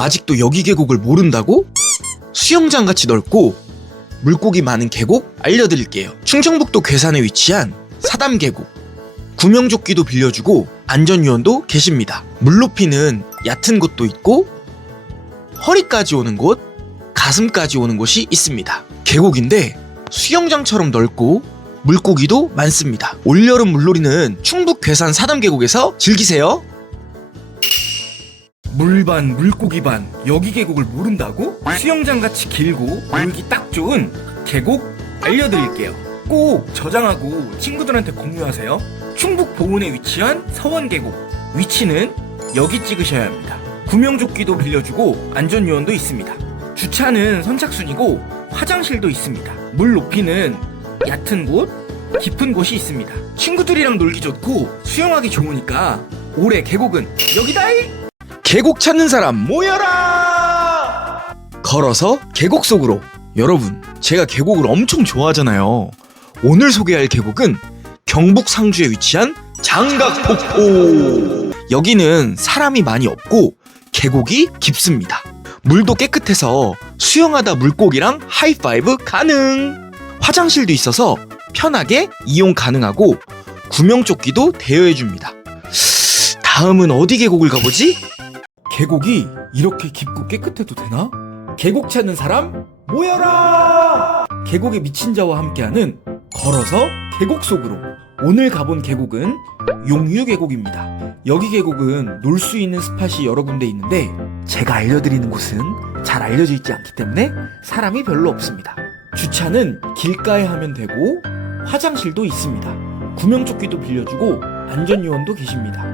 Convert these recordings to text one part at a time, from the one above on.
아직도 여기 계곡을 모른다고? 수영장 같이 넓고 물고기 많은 계곡 알려드릴게요. 충청북도 괴산에 위치한 사담 계곡. 구명조끼도 빌려주고 안전요원도 계십니다. 물 높이는 얕은 곳도 있고 허리까지 오는 곳, 가슴까지 오는 곳이 있습니다. 계곡인데 수영장처럼 넓고 물고기도 많습니다. 올여름 물놀이는 충북 괴산 사담 계곡에서 즐기세요. 물반 물고기 반 여기 계곡을 모른다고? 수영장 같이 길고 놀기 딱 좋은 계곡 알려드릴게요. 꼭 저장하고 친구들한테 공유하세요. 충북 보은에 위치한 서원 계곡 위치는 여기 찍으셔야 합니다. 구명조끼도 빌려주고 안전요원도 있습니다. 주차는 선착순이고 화장실도 있습니다. 물 높이는 얕은 곳, 깊은 곳이 있습니다. 친구들이랑 놀기 좋고 수영하기 좋으니까 올해 계곡은 여기다이! 계곡 찾는 사람 모여라! 걸어서 계곡 속으로. 여러분, 제가 계곡을 엄청 좋아하잖아요. 오늘 소개할 계곡은 경북 상주에 위치한 장각폭포. 여기는 사람이 많이 없고 계곡이 깊습니다. 물도 깨끗해서 수영하다 물고기랑 하이파이브 가능. 화장실도 있어서 편하게 이용 가능하고 구명조끼도 대여해줍니다. 다음은 어디 계곡을 가보지? 계곡이 이렇게 깊고 깨끗해도 되나? 계곡 찾는 사람 모여라! 계곡에 미친 자와 함께하는 걸어서 계곡 속으로 오늘 가본 계곡은 용유 계곡입니다. 여기 계곡은 놀 수 있는 스팟이 여러 군데 있는데 제가 알려드리는 곳은 잘 알려져 있지 않기 때문에 사람이 별로 없습니다. 주차는 길가에 하면 되고 화장실도 있습니다. 구명조끼도 빌려주고 안전요원도 계십니다.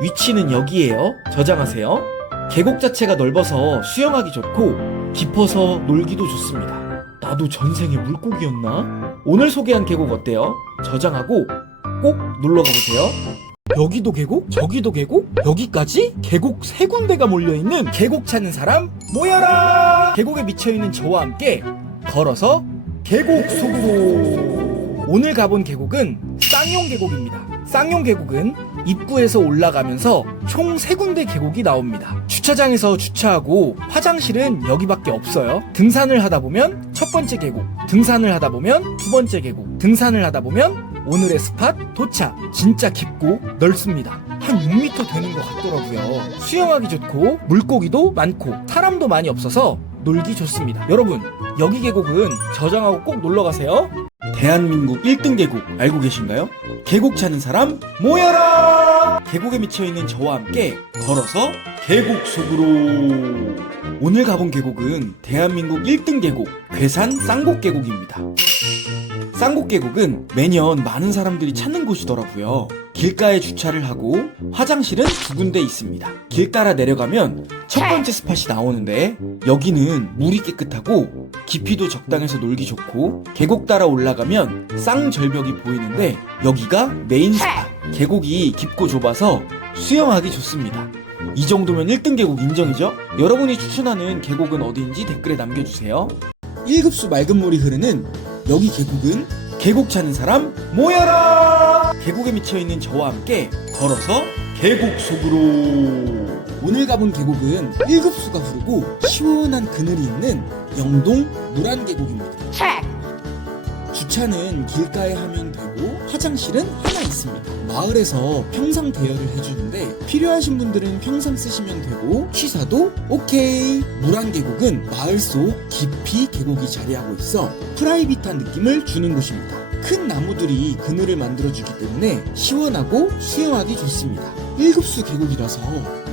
위치는 여기에요. 저장하세요. 계곡 자체가 넓어서 수영하기 좋고 깊어서 놀기도 좋습니다. 나도 전생에 물고기였나? 오늘 소개한 계곡 어때요? 저장하고 꼭 놀러 가보세요. 여기도 계곡? 저기도 계곡? 여기까지? 계곡 세 군데가 몰려있는 계곡 찾는 사람 모여라! 계곡에 미쳐있는 저와 함께 걸어서 계곡 속으로 오늘 가본 계곡은 쌍용 계곡입니다. 쌍용 계곡은 입구에서 올라가면서 총세 군데 계곡이 나옵니다. 주차장에서 주차하고 화장실은 여기밖에 없어요. 등산을 하다 보면 첫 번째 계곡, 등산을 하다 보면 두 번째 계곡, 등산을 하다 보면 오늘의 스팟 도착. 진짜 깊고 넓습니다. 한 6m 되는 것 같더라고요. 수영하기 좋고 물고기도 많고 사람도 많이 없어서 놀기 좋습니다. 여러분 여기 계곡은 저장하고 꼭 놀러 가세요. 대한민국 1등 계곡 알고 계신가요? 계곡 찾는 사람 모여라! 계곡에 미쳐있는 저와 함께 걸어서 계곡 속으로 오늘 가본 계곡은 대한민국 1등 계곡 괴산 쌍곡 계곡입니다. 쌍곡 계곡은 매년 많은 사람들이 찾는 곳이더라고요. 길가에 주차를 하고 화장실은 두 군데 있습니다. 길 따라 내려가면 첫 번째 스팟이 나오는데 여기는 물이 깨끗하고 깊이도 적당해서 놀기 좋고 계곡 따라 올라가면 쌍절벽이 보이는데 여기가 메인 스팟. 계곡이 깊고 좁아서 수영하기 좋습니다. 이 정도면 1등 계곡 인정이죠? 여러분이 추천하는 계곡은 어디인지 댓글에 남겨주세요. 1급수 맑은 물이 흐르는 여기 계곡은 계곡 찾는 사람 모여라! 계곡에 미쳐있는 저와 함께 걸어서 계곡 속으로 오늘 가본 계곡은 1급수가 흐르고 시원한 그늘이 있는 영동 물안 계곡입니다. 주차는 길가에 하면 되고 화장실은 하나 있습니다. 마을에서 평상 대여를 해주는데 필요하신 분들은 평상 쓰시면 되고 취사도 오케이. 물안 계곡은 마을 속 깊이 계곡이 자리하고 있어 프라이빗한 느낌을 주는 곳입니다. 큰 나무들이 그늘을 만들어주기 때문에 시원하고 수영하기 좋습니다. 1급수 계곡이라서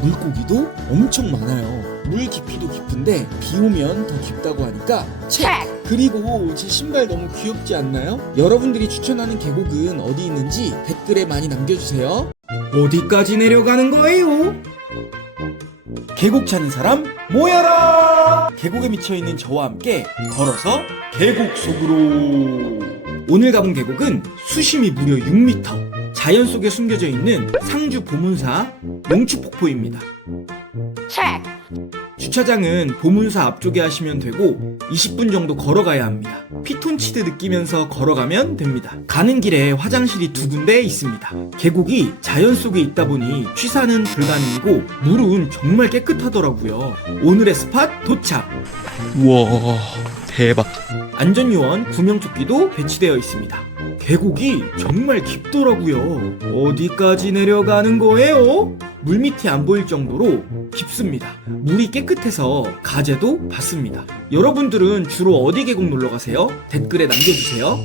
물고기도 엄청 많아요. 물 깊이도 깊은데 비 오면 더 깊다고 하니까 책! 그리고 제 신발 너무 귀엽지 않나요? 여러분들이 추천하는 계곡은 어디 있는지 댓글에 많이 남겨주세요. 어디까지 내려가는 거예요? 계곡 찾는 사람 모여라! 계곡에 미쳐있는 저와 함께 걸어서 계곡 속으로 오늘 가본 계곡은 수심이 무려 6m 자연 속에 숨겨져 있는 상주 보문사 용추폭포입니다 주차장은 보문사 앞쪽에 하시면 되고 20분 정도 걸어가야 합니다. 피톤치드 느끼면서 걸어가면 됩니다. 가는 길에 화장실이 두 군데 있습니다. 계곡이 자연 속에 있다 보니 취사는 불가능이고 물은 정말 깨끗하더라고요. 오늘의 스팟 도착. 우와 대박 안전요원 구명조끼도 배치되어 있습니다. 계곡이 정말 깊더라고요. 어디까지 내려가는 거예요? 물밑이 안 보일 정도로 깊습니다. 물이 깨끗해서 가재도 봤습니다. 여러분들은 주로 어디 계곡 놀러 가세요? 댓글에 남겨주세요.